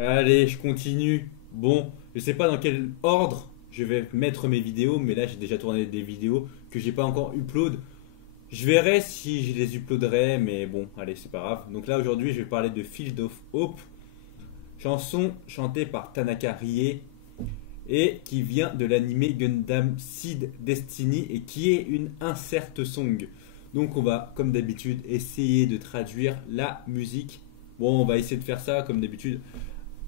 Allez, je continue. Bon, je sais pas dans quel ordre je vais mettre mes vidéos, mais là j'ai déjà tourné des vidéos que j'ai pas encore upload. Je verrai si je les uploaderai, mais bon, allez, c'est pas grave. Donc là aujourd'hui, je vais parler de Field of Hope, chanson chantée par Tanaka Rie et qui vient de l'anime Gundam Seed Destiny et qui est une insert song. Donc on va, comme d'habitude, essayer de traduire la musique. Bon, on va essayer de faire ça comme d'habitude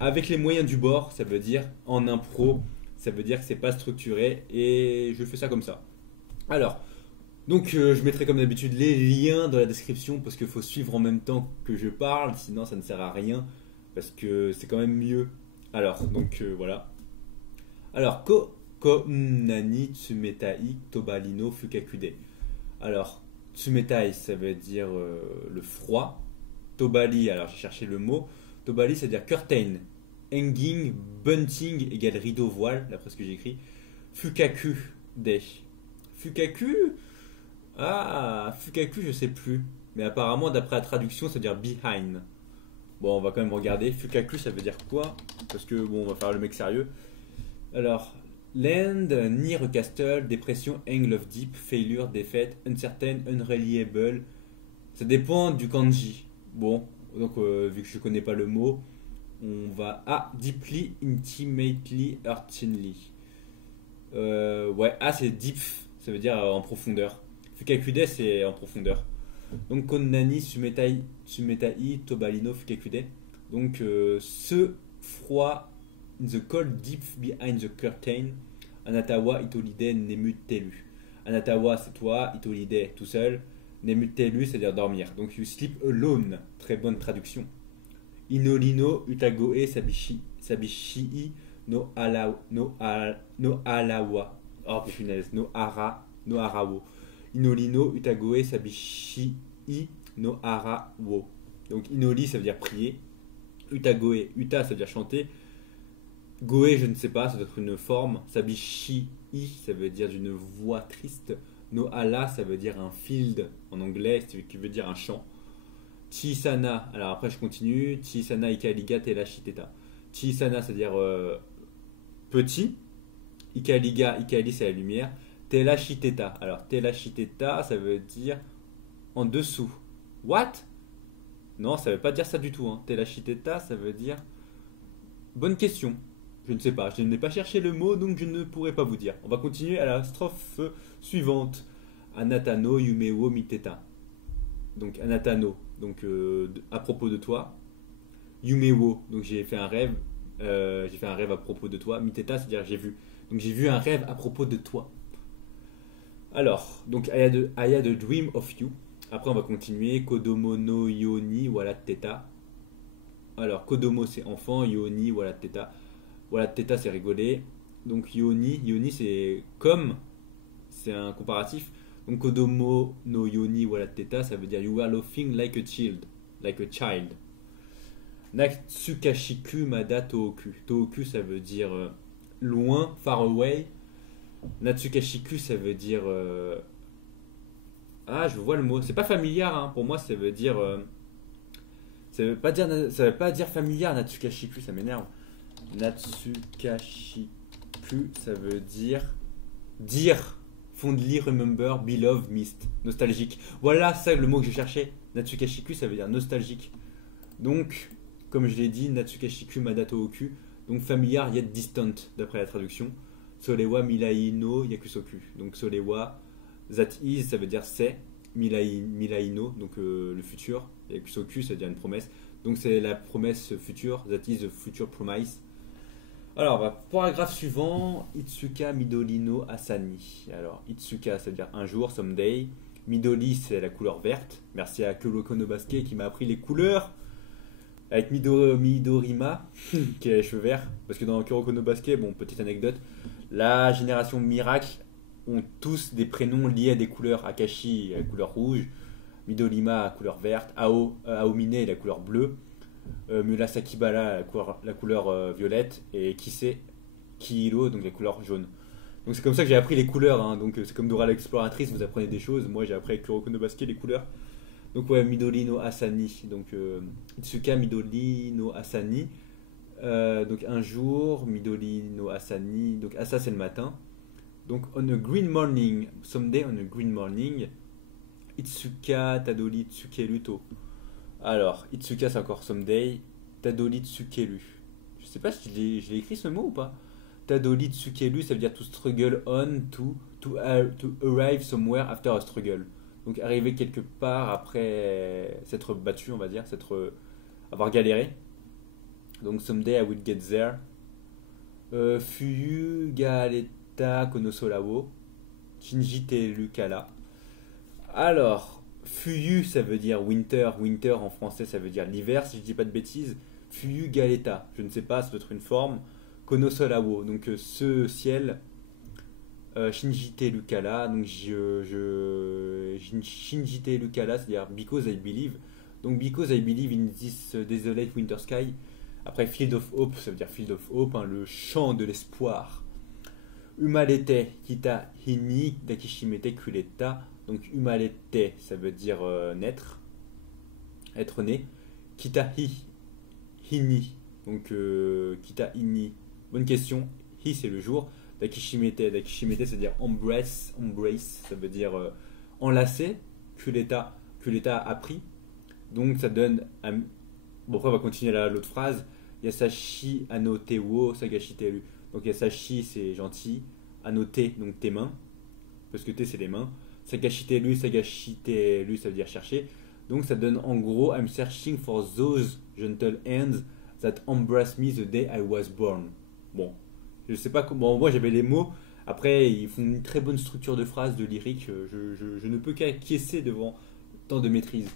avec les moyens du bord, ça veut dire en impro, ça veut dire que c'est pas structuré et je fais ça comme ça. Alors, je mettrai comme d'habitude les liens dans la description parce qu'il faut suivre en même temps que je parle, sinon ça ne sert à rien parce que c'est quand même mieux. Alors, voilà. Alors, ko nani tsumetai tobalino fukakude. Alors, tsumetai ça veut dire le froid. Tobali, alors j'ai cherché le mot. Tobali, ça veut dire curtain. Hanging, bunting égale rideau voile, d'après ce que j'ai écrit. Fukaku, des. Fukaku Fukaku, je sais plus. Mais apparemment, d'après la traduction, ça veut dire behind. Bon, on va quand même regarder. Fukaku, ça veut dire quoi? Parce que, bon, on va faire le mec sérieux. Alors, land, near a castle, dépression, angle of deep, failure, défaite, uncertain, unreliable. Ça dépend du kanji. Bon, vu que je connais pas le mot, on va. Deeply, intimately, hurtingly. Ouais, c'est deep, ça veut dire en profondeur. Fukakude, c'est en profondeur. Donc, Konnani, Sumetai, Tobalino, Fukakude. Ce froid, in the cold deep behind the curtain, Anatawa, Itolide, Nemu, Telu. Anatawa, c'est toi, Itolide, tout seul. Nemu, Telu, c'est-à-dire dormir. Donc, you sleep alone, très bonne traduction. Inolino, Utagoe, Sabishii, no alawa. Oh punaise, no arawo. Inolino, Utagoe, Sabishii, no arawo. Donc Inoli ça veut dire prier. Utagoe, Uta ça veut dire chanter. Goe je ne sais pas, ça doit être une forme. Sabishii ça veut dire d'une voix triste. No ala ça veut dire un field en anglais, qui veut dire un chant. Chisana, alors après je continue. Chisana ikaliga telashiteta. Chisana, c'est-à-dire petit. Ikali, c'est la lumière. Telashiteta. Alors telashiteta, ça veut dire en dessous. What? Non, ça veut pas dire ça du tout. Hein. Telashiteta, ça veut dire. Bonne question. Je ne sais pas. Je n'ai pas cherché le mot, donc je ne pourrais pas vous dire. On va continuer à la strophe suivante. Anatano yumeo miteta. Donc Anatano, à propos de toi. Yumewo, donc j'ai fait un rêve à propos de toi. Miteta, c'est-à-dire j'ai vu. Donc j'ai vu un rêve à propos de toi. Alors, donc I had a dream of you. Après on va continuer. Kodomo no yoni wala teta. Alors Kodomo c'est enfant, yoni wala teta. Wala teta c'est rigoler. Donc yoni c'est comme, c'est un comparatif. Donc Kodomo no yoni wala teta, ça veut dire you are laughing like a child, like a child. Natsukashiku mada tooku. Tooku ça veut dire loin, far away. Natsukashiku ça veut dire je vois le mot. C'est pas familiar hein. Pour moi ça veut dire ça veut pas dire familiar Natsukashiku, ça m'énerve. Natsukashiku ça veut dire fondly remember, beloved, missed, nostalgique. Voilà, ça le mot que je cherchais. Natsukashiku, ça veut dire nostalgique. Donc, comme je l'ai dit, Natsukashiku Madato Oku, donc familiar yet distant, d'après la traduction. Solewa Milai no Yakusoku. Donc, Solewa, that is, ça veut dire c'est. Milai no, donc le futur. Yakusoku, ça veut dire une promesse. Donc, c'est la promesse future. That is the future promise. Alors, paragraphe suivant, Itsuka Midori no Asani. Alors, Itsuka, ça veut dire un jour, someday. Midori, c'est la couleur verte. Merci à Kuroko no Basuke qui m'a appris les couleurs. Avec Midorima, qui a les cheveux verts. Parce que dans Kuroko no Basuke, bon, petite anecdote, la génération Miracle ont tous des prénoms liés à des couleurs. Akashi, la couleur rouge. Midorima, la couleur verte. Aomine, la couleur bleue. Murasaki Bala, la couleur violette, et Kihiro, donc la couleur jaune. Donc c'est comme ça que j'ai appris les couleurs, hein. Donc c'est comme Dora l'exploratrice, vous apprenez des choses. Moi j'ai appris avec Kuroko no Basuke les couleurs. Donc ouais, Midori no Asani, donc Itsuka Midori no Asani, Donc un jour, Midori no Asani, donc Asa c'est le matin. Donc on a green morning, someday on a green morning, Itsuka Tadori Tsukeru to. Alors, Itsuka c'est encore someday, Tadori Tsukeru. Je sais pas si je l'ai écrit ce mot ou pas. Tadori Tsukeru ça veut dire to struggle on, to arrive somewhere after a struggle. Donc arriver quelque part après s'être battu, on va dire, avoir galéré. Donc someday I will get there. Fuyu Galeta Konosolao. Shinji Teru Kala. Alors, Fuyu ça veut dire winter. Winter en français ça veut dire l'hiver si je dis pas de bêtises. Fuyu Galeta, je ne sais pas, ça doit être une forme. Konosolao, donc ce ciel. Shinji Teru Kala, donc Shinji Teru Kala, c'est-à-dire because I believe. Donc because I believe in this desolate winter sky. Après Field of Hope, ça veut dire Field of Hope, hein, le champ de l'espoir. Umalete kita hini dakishimete kuleta. Donc umalete, ça veut dire naître, être né. Kita hini, donc kita hini. Bonne question. Hi c'est le jour. Dakishimete, dakishimete, c'est-à-dire embrace, ça veut dire enlacer. Kuleta, kuleta appris. Donc ça donne. Bon, après on va continuer l'autre phrase. Yasashi anote wo sagashi teru. Donc Yasashi c'est gentil. Anote donc tes mains. Parce que te c'est les mains. Sagashi teru ça veut dire chercher. Donc ça donne en gros I'm searching for those gentle hands that embrace me the day I was born. Bon, je sais pas comment. Moi j'avais les mots. Après ils font une très bonne structure de phrase, de lyrique. Je ne peux qu'acquiescer devant tant de maîtrise.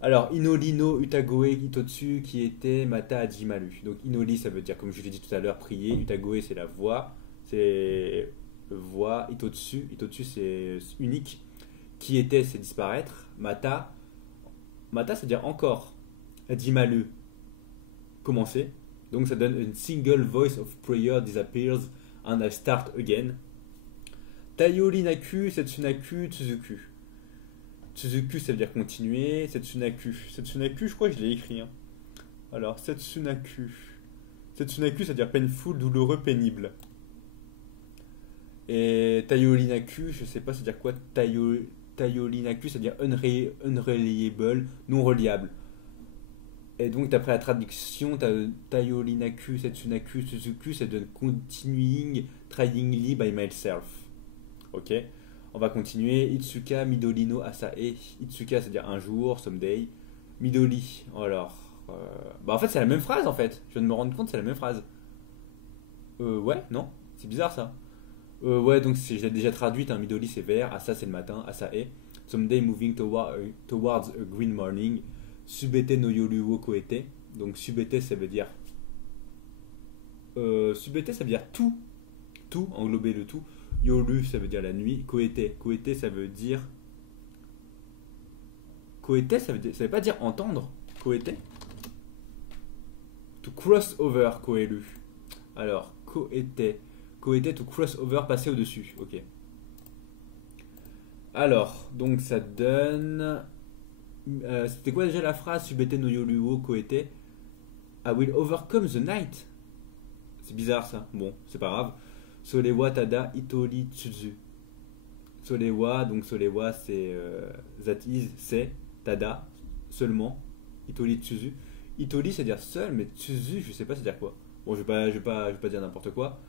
Alors, Inori no Utagoe Hitotsu qui était Mata Hajimaru. Donc, Inori ça veut dire, comme je l'ai dit tout à l'heure, prier. Utagoe c'est la voix. C'est voix. Hitotsu. Hitotsu c'est unique. Qui était c'est disparaître. Mata. Mata ça veut dire encore. Hajimaru. Commencer. Donc, ça donne une single voice of prayer disappears and I start again. Tayori Naku, Setsunaku, Tsuzuku. Tsuzuku ça veut dire continuer. Setsunaku. Setsunaku, je crois que je l'ai écrit. Hein. Alors, Setsunaku. Setsunaku ça veut dire painful, douloureux, pénible. Et Tayori-naku, je sais pas ça veut dire quoi. Tayori-naku ça veut dire unreliable, non reliable. Et donc, d'après la traduction, Tayori-naku, Setsunaku, Tsuzuku, ça donne continuing, tryingly by myself. Ok. On va continuer. Itsuka, Midori no Asae. Itsuka, c'est-à-dire un jour, someday. Midori, alors. Bah, en fait, c'est la même phrase en fait. Je viens de me rendre compte, c'est la même phrase. Ouais, non? C'est bizarre ça. Ouais, donc je l'ai déjà traduite. Hein. Midori, c'est vert. Asa, c'est le matin. Asae. Someday moving towards a green morning. Subete no yoru wo koete. Donc, subete, ça veut dire. Subete, ça veut dire tout. Tout, englober le tout. Yoru, ça veut dire la nuit. Koete. Koete, ça veut dire. Koete, ça veut pas dire entendre. Koete. To cross over, koelu. Alors, koete. Koete, to cross over, passer au-dessus. Ok. Alors, donc ça donne. C'était quoi déjà la phrase? Subete no yoru wo koete. I will overcome the night. C'est bizarre ça. Bon, c'est pas grave. Solewa tada itori tsuzu. Solewa, donc Solewa c'est that is, c'est tada, seulement. Itori tsuzu. Itori c'est dire seul, mais tsuzu je sais pas c'est dire quoi. Bon, je vais pas dire n'importe quoi.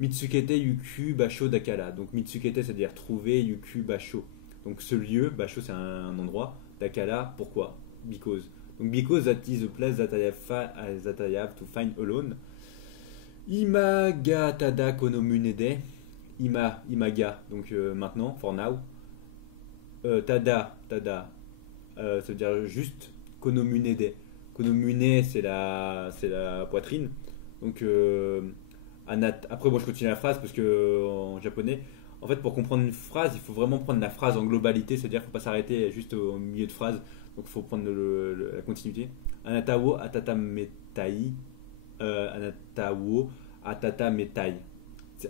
Mitsukete yuku basho dakara. Donc Mitsukete c'est dire trouver, yuku basho. Donc ce lieu, basho c'est un endroit, dakara pourquoi? Because. Donc because that is a place that I have to find alone. Imaga tada konomunede. Imaga, donc maintenant, for now. Tada, ça veut dire juste konomunede. Konomune, c'est la poitrine. Donc, après, bon, je continue la phrase parce que en japonais, en fait, pour comprendre une phrase, il faut vraiment prendre la phrase en globalité, c'est-à-dire qu'il ne faut pas s'arrêter juste au milieu de phrase. Donc, il faut prendre la continuité. Anata wo atata metai. Anata wo atata metai.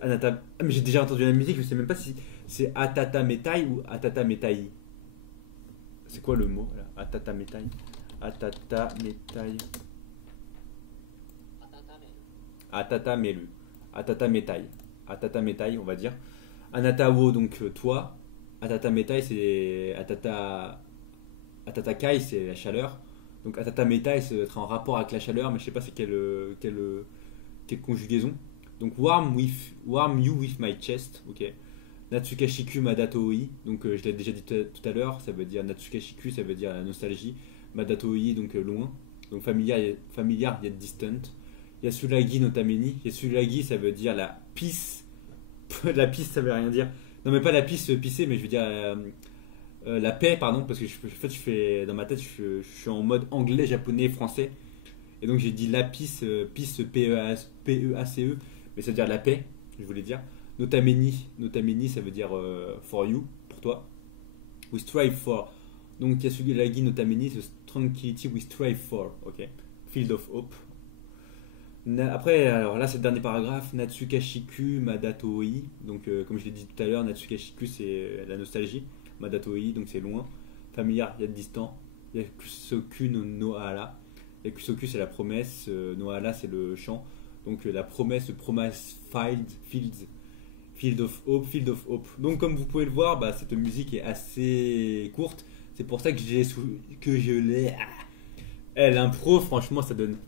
Anata... Ah, mais j'ai déjà entendu la musique, je sais même pas si c'est atata metai ou atata metai. C'est quoi le mot là? Atata metai. Atata metai. Atata Melu. Atata Metai. Atata Metai, on va dire. Anatawo, donc toi. Atata Metai, c'est. Atata Kai, c'est la chaleur. Donc Atata Metai, c'est être en rapport avec la chaleur, mais je sais pas c'est quelle conjugaison. Donc warm you with my chest, ok. Natsukashiku Madatoi, donc je l'ai déjà dit tout à l'heure, ça veut dire Natsukashiku, ça veut dire la nostalgie. Madatoi, donc loin. Donc familiar yet distant. Yasulagi no Tameni. Yasulagi, ça veut dire la pisse. La pisse, ça veut rien dire. Non, mais pas la pisse pisser, mais je veux dire la paix, pardon, parce que en fait, je fais dans ma tête, je suis en mode anglais, japonais, français. Et donc j'ai dit la pisse, pisse P-E-A-C-E, mais ça veut dire la paix, je voulais dire. Notameni, ça veut dire for you, pour toi. We strive for. Donc Yasulagi Notameni, c'est tranquility we strive for, ok. Field of hope. Après, alors là, c'est le dernier paragraphe. Natsukashiku Madatoi. Donc, comme je l'ai dit tout à l'heure, Natsukashiku, c'est la nostalgie. Madatoi, donc c'est loin. Familiar, il y a de distant. Yakusoku no Nohara. Yakusoku, c'est la promesse. Nohara, c'est le chant. Donc, la promesse, promise field of hope, field of hope. Donc, comme vous pouvez le voir, bah, cette musique est assez courte. C'est pour ça que je l'ai. L'impro, franchement, ça donne.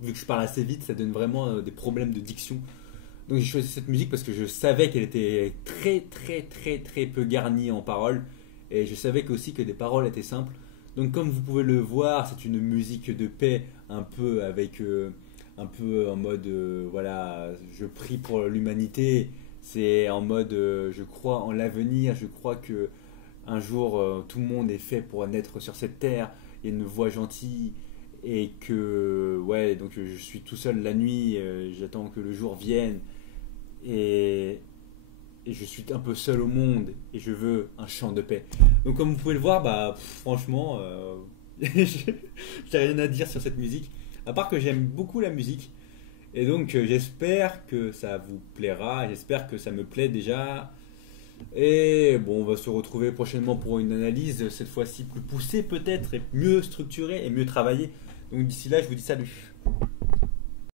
Vu que je parle assez vite, ça donne vraiment des problèmes de diction. Donc j'ai choisi cette musique parce que je savais qu'elle était très peu garnie en paroles. Et je savais aussi que les paroles étaient simples. Donc comme vous pouvez le voir, c'est une musique de paix, un peu avec un peu en mode voilà, je prie pour l'humanité. C'est en mode je crois en l'avenir, je crois que un jour tout le monde est fait pour naître sur cette terre. Il y a une voix gentille et que ouais, donc je suis tout seul la nuit, j'attends que le jour vienne et, et je suis un peu seul au monde et je veux un chant de paix. Donc comme vous pouvez le voir, bah franchement j'ai rien à dire sur cette musique à part que j'aime beaucoup la musique et donc j'espère que ça vous plaira, j'espère que ça me plaît déjà. Et bon, on va se retrouver prochainement pour une analyse, cette fois-ci plus poussée peut-être, et mieux structurée et mieux travaillée. Donc d'ici là, je vous dis salut.